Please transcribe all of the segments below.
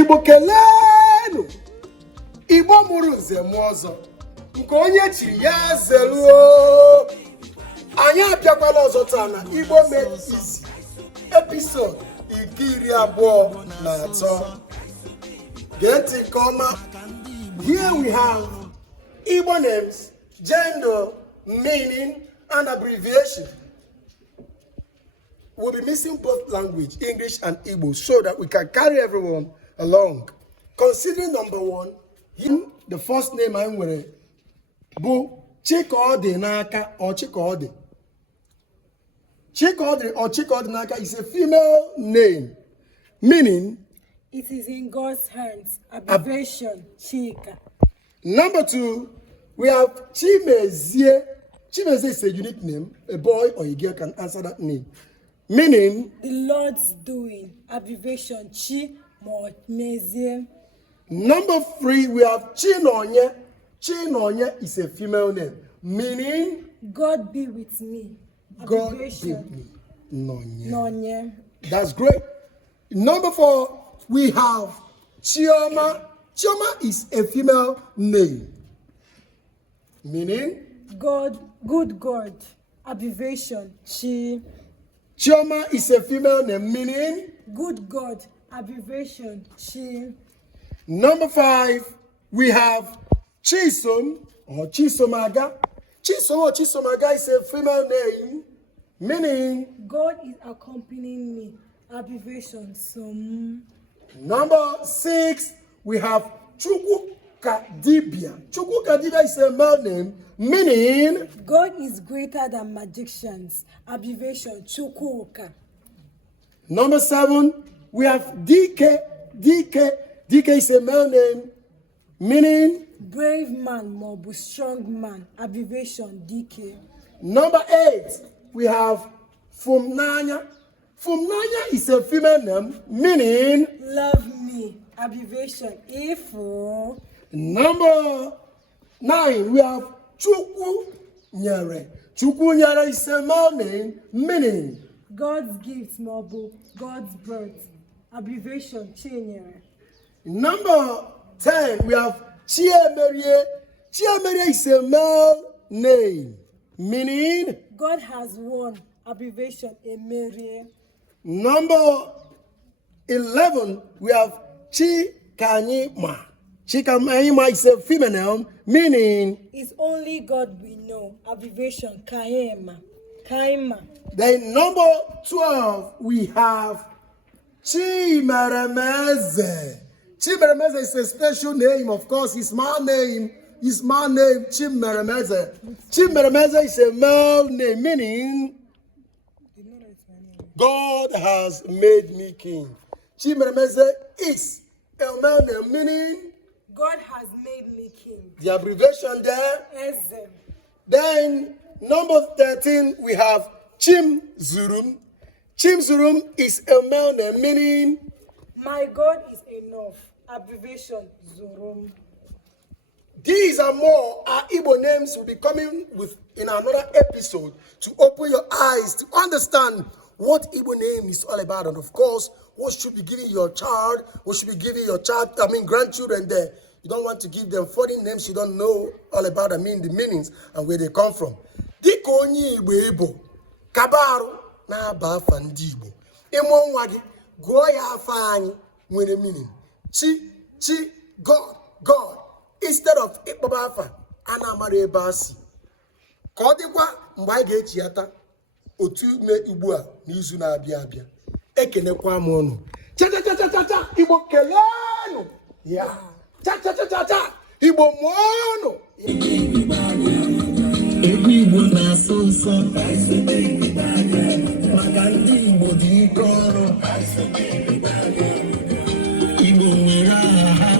Igbo kelenu. Igbo mụrụ nze mụ ọzọ. Nke onye chiri ya zeruo. Anyị abịakwala ọzọ taa na Igbo Made Easy episode nke 23. Gee ntị nke ọma. Here we have Igbo names, gender, meaning, and abbreviation. We'll be missing both language, English and Igbo, so that we can carry everyone along. Considering number one, the first name I'm wearing, Bu Chikodi Naka or Chikodi. Chikodi or Chikodi Naka is a female name, meaning it is in God's hands. Abbreviation Chika. Number two, we have Chimezie. Chimezie is a unique name. A boy or a girl can answer that name. Meaning the Lord's doing. Abbreviation Chi Mezie. Number three, we have Chinonye. Chinonye is a female name. Meaning God be with me. God be with me. Nonye. Nonye. That's great. Number four, we have Chioma. Chioma is a female name. Meaning God, good God. Abbreviation Chi. Chioma is a female name, meaning good God. Abbreviation Chi. Number five, we have Chisom or Chisomaga. Chisom or Chisomaga is a female name, meaning God is accompanying me. Abbreviation Som. Number six, we have Chukukadibia. Chukukadibia is a male name, meaning God is greater than magicians. Abbreviation Chukwuka. Number seven, we have DK. DK is a male name, meaning brave man, mobu, strong man. Abbreviation DK. Number eight, we have Fumnanya. Fumnanya is a female name, meaning love me. Abbreviation Ifo. Number nine, we have Chukwunyere. Chukwunyere is a male name, meaning God's gift, mobu, God's birth. Abbreviation Chinyere. Number 10, we have Chiemerie. Chiemerie is a male name, meaning God has won. Abbreviation Emerie. Number 11, we have Chikanyima. Chikanyima is a female, meaning it's only God we know. Abbreviation Kaima. Kaima. Then number 12, we have Chimeremeze. Chimeremeze is a special name, of course. It's my name. It's my name, Chimeremeze. Chimeremeze is a male name, meaning God has made me king. Chimeremeze is a male name, meaning God has made me king. The abbreviation there. Ezem. Then number 13, we have Chimzurum. Chimzurum is a male name, meaning my God is enough. Abbreviation Zorum. These and more are Igbo names we'll be coming with in another episode to open your eyes to understand what Igbo name is all about. And of course, what should be giving your child, grandchildren there. You don't want to give them foreign names you don't know all about, the meanings and where they come from. Diko onye Igbo kabaru na aba afa ndị Igbo. Ịmụ nwa gị gụọ ya afa anyị nwere meaning. Chi, God. Instead of ịkpọba afa a na-amara ebe asị. Ka ọ dịkwa mgbe anyị ga-echi ya taa otu ume ugbu a n'izu na-abịa abịa. Ekenekwa m unu. Cha Igbo kelenu. Ya. Cha Igbo mụọnụ. Egwu Igbo na-asọ nsọ maka ndị Igbo dị ike ọrụ. Igbo nwere aha ha,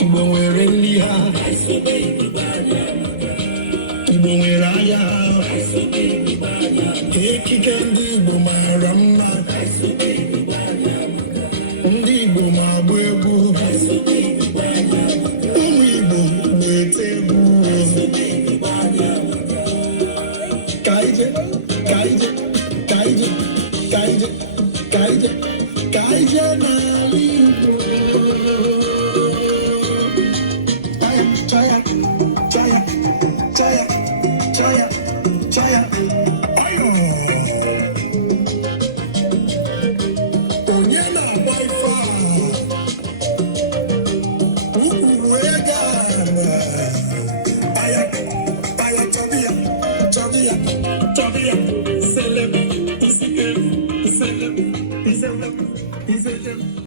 Igbo nwere nri ha, Igbo nwere ahịa ha. Ekike ndị Igbo mara mma, ndị Igbo ma agba egwu. Ụmụ Igbo na-ete egwu. Kaije. ka anyị jee n'ala Igbo